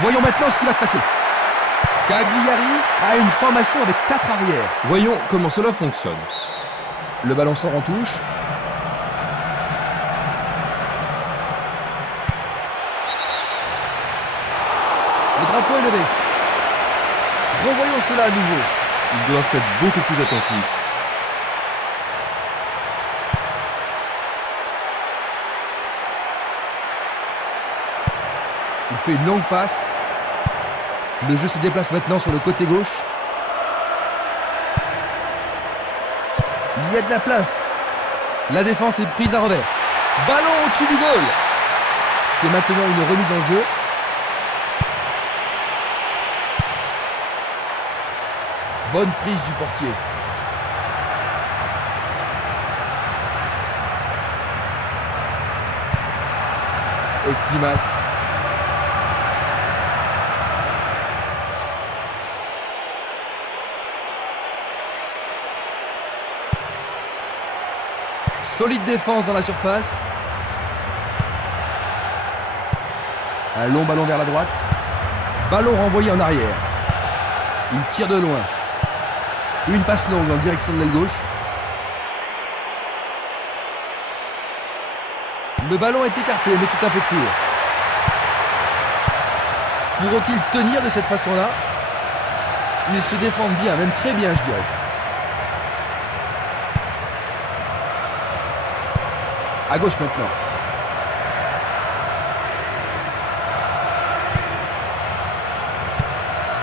Voyons maintenant ce qui va se passer. Cagliari a une formation avec 4 arrières. Voyons comment cela fonctionne. Le ballon sort en touche. Le drapeau est levé. Revoyons cela à nouveau. Ils doivent être beaucoup plus attentifs. Il fait une longue passe. Le jeu se déplace maintenant sur le côté gauche. Il y a de la place. La défense est prise à revers. Ballon au-dessus du goal. C'est maintenant une remise en jeu. Bonne prise du portier. Esquimas. Solide défense dans la surface. Un long ballon vers la droite. Ballon renvoyé en arrière. Il tire de loin. Une passe longue en direction de l'aile gauche. Le ballon est écarté, mais c'est un peu court. Pourront-ils tenir de cette façon-là? Ils se défendent bien, même très bien, je dirais. À gauche maintenant.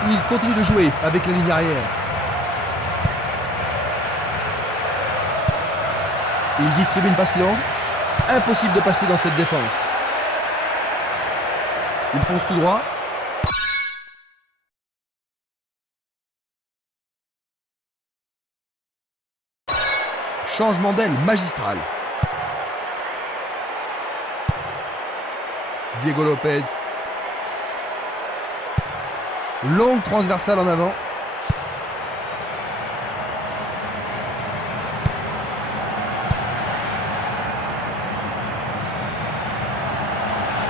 Il continue de jouer avec la ligne arrière. Il distribue une passe longue. Impossible de passer dans cette défense. Il fonce tout droit. Changement d'aile magistral. Diego Lopez. Longue transversale en avant.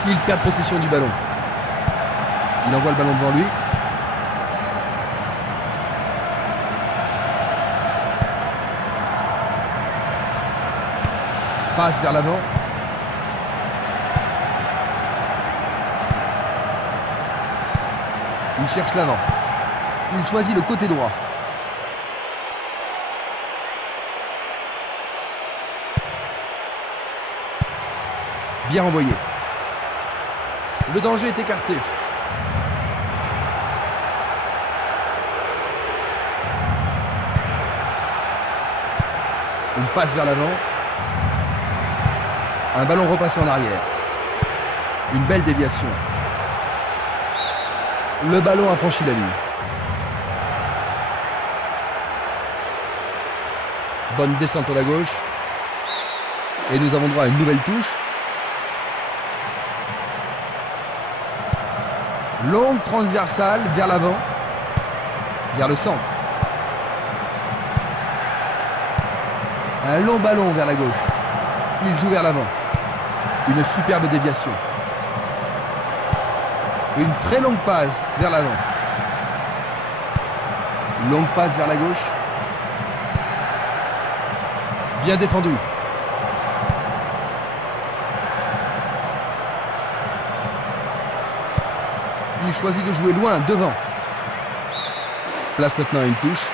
Il perd possession du ballon. Il envoie le ballon devant lui. Passe vers l'avant. Il cherche l'avant. Il choisit le côté droit. Bien renvoyé. Le danger est écarté. Une passe vers l'avant. Un ballon repassé en arrière. Une belle déviation. Le ballon a franchi la ligne. Bonne descente à la gauche. Et nous avons droit à une nouvelle touche. Longue transversale vers l'avant. Vers le centre. Un long ballon vers la gauche. Il joue vers l'avant. Une superbe déviation. Une très longue passe vers l'avant. Longue passe vers la gauche. Bien défendu. Il choisit de jouer loin, devant. Place maintenant à une touche.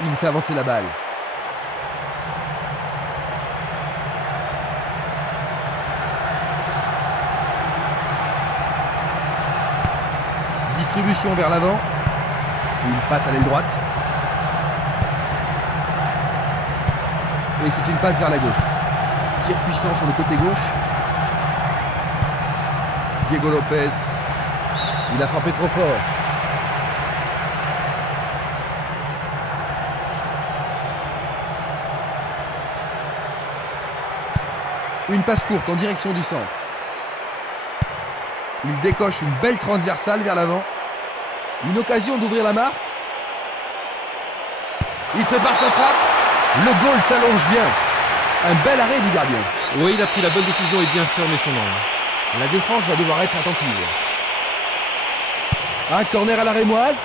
Il fait avancer la balle. Distribution vers l'avant. Il passe à l'aile droite. Et c'est une passe vers la gauche. Tir puissant sur le côté gauche. Diego Lopez. Il a frappé trop fort. Une passe courte en direction du centre. Il décoche une belle transversale vers l'avant. Une occasion d'ouvrir la marque. Il prépare sa frappe. Le goal s'allonge bien. Un bel arrêt du gardien. Oui, il a pris la bonne décision et bien fermé son angle. La défense va devoir être attentive. Un corner à la rémoise.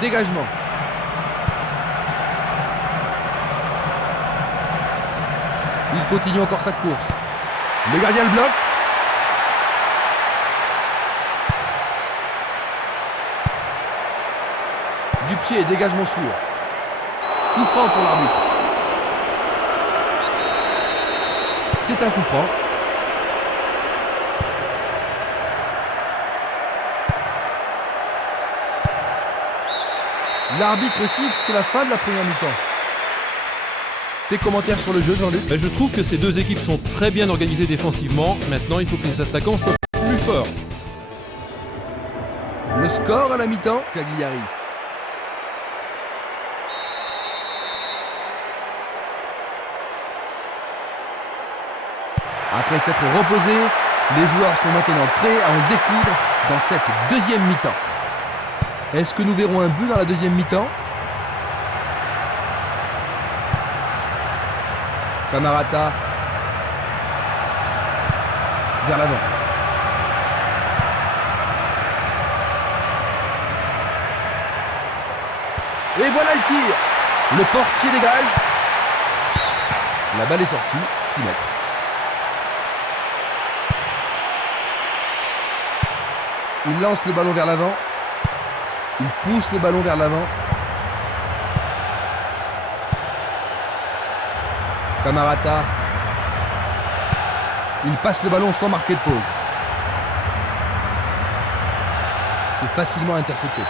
Dégagement. Il continue encore sa course. Le gardien le bloque. Du pied, dégagement sûr. Coup franc pour l'arbitre. C'est un coup franc. L'arbitre siffle, c'est la fin de la première mi-temps. Tes commentaires sur le jeu, Jean-Luc? Je trouve que ces deux équipes sont très bien organisées défensivement. Maintenant, il faut que les attaquants soient plus forts. Le score à la mi-temps, Cagliari. Après s'être reposés, les joueurs sont maintenant prêts à en découdre dans cette deuxième mi-temps. Est-ce que nous verrons un but dans la deuxième mi-temps? Camarata vers l'avant. Et voilà le tir. Le portier dégage. La balle est sortie, 6 mètres. Il lance le ballon vers l'avant. Il pousse le ballon vers l'avant. Camarata. Il passe le ballon sans marquer de pause. C'est facilement intercepté.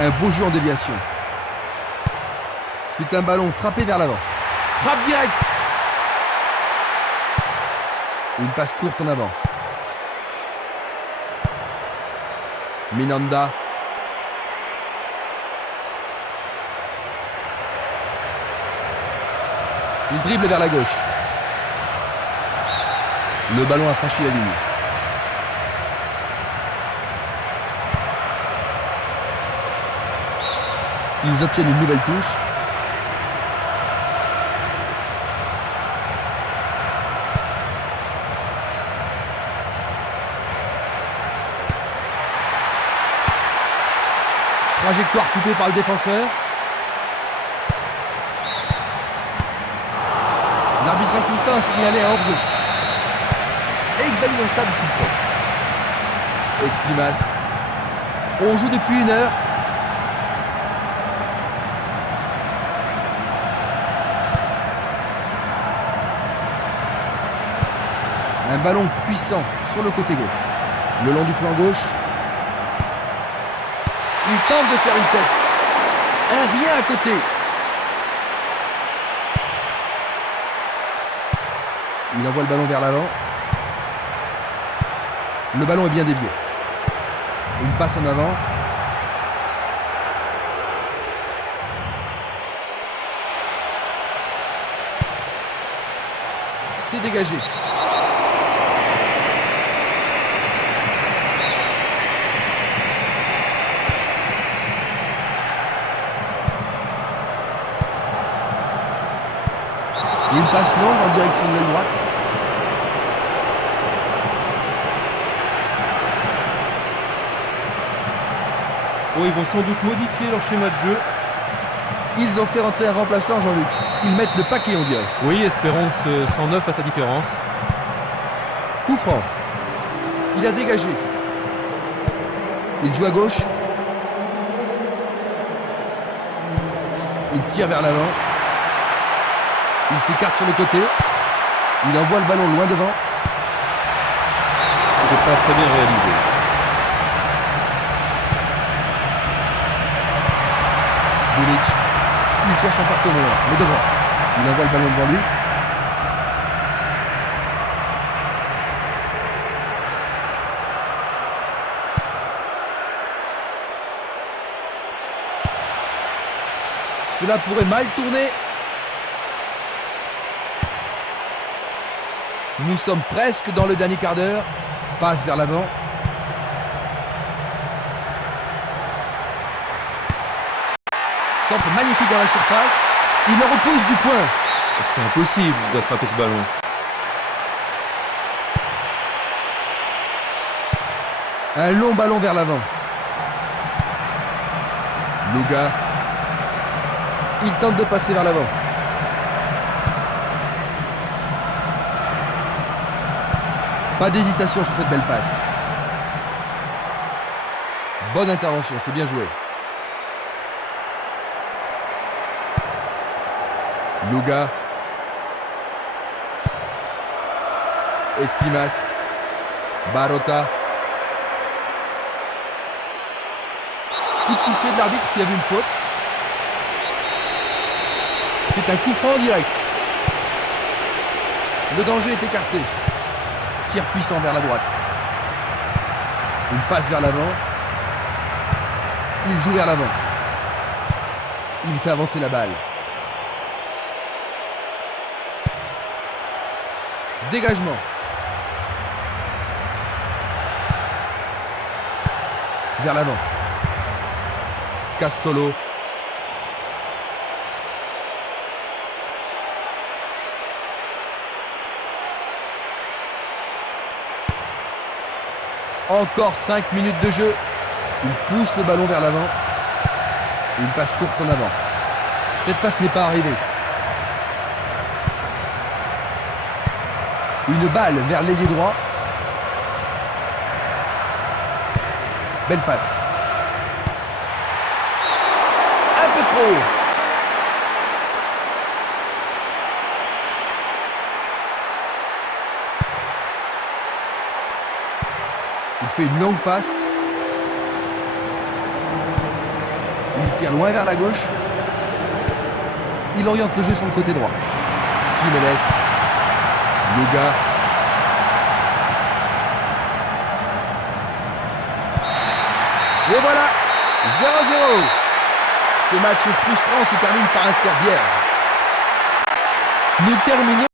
Un beau jeu en déviation. C'est un ballon frappé vers l'avant. Frappe directe. Une passe courte en avant. Minanda. Il dribble vers la gauche. Le ballon a franchi la ligne. Ils obtiennent une nouvelle touche. Trajectoire coupée par le défenseur. L'arbitre assistant a signalé un hors-jeu. Examinons ça du coup de poing. Esprimas. On joue depuis 1 heure. Un ballon puissant sur le côté gauche. Le long du flanc gauche. Il tente de faire une tête. Un rien à côté. Il envoie le ballon vers l'avant. Le ballon est bien dévié. Une passe en avant. C'est dégagé. Une passe longue en direction de l'aile droite. Oh, ils vont sans doute modifier leur schéma de jeu. Ils ont fait rentrer un remplaçant, Jean-Luc. Ils mettent le paquet, on dirait. Oui, espérons que ce 109 fasse la différence. Coup franc. Il a dégagé. Il joue à gauche. Il tire vers l'avant. Il s'écarte sur le côté. Il envoie le ballon loin devant. C'était pas très bien réalisé. Bilic. Il cherche un partenaire, mais devant. Il envoie le ballon devant lui. Cela pourrait mal tourner. Nous sommes presque dans le dernier quart d'heure. Passe vers l'avant. Centre magnifique dans la surface. Il leur repousse du point. C'était impossible d'attraper ce ballon. Un long ballon vers l'avant. Luga. Il tente de passer vers l'avant. Pas d'hésitation sur cette belle passe. Bonne intervention, c'est bien joué. Luga. Espimas. Barota. Coup de sifflet de l'arbitre qui a vu une faute. C'est un coup franc direct. Le danger est écarté. Tir puissant vers la droite. Une passe vers l'avant. Il joue vers l'avant. Il fait avancer la balle. Dégagement. Vers l'avant. Castolo. Encore 5 minutes de jeu. Il pousse le ballon vers l'avant. Une passe courte en avant. Cette passe n'est pas arrivée. Une balle vers l'ailier droit. Belle passe. Un peu trop. Il fait une longue passe. Il tire loin vers la gauche. Il oriente le jeu sur le côté droit. Jiménez. Luga. Et voilà, 0-0. Ce match frustrant se termine par un score vierge. Nous terminons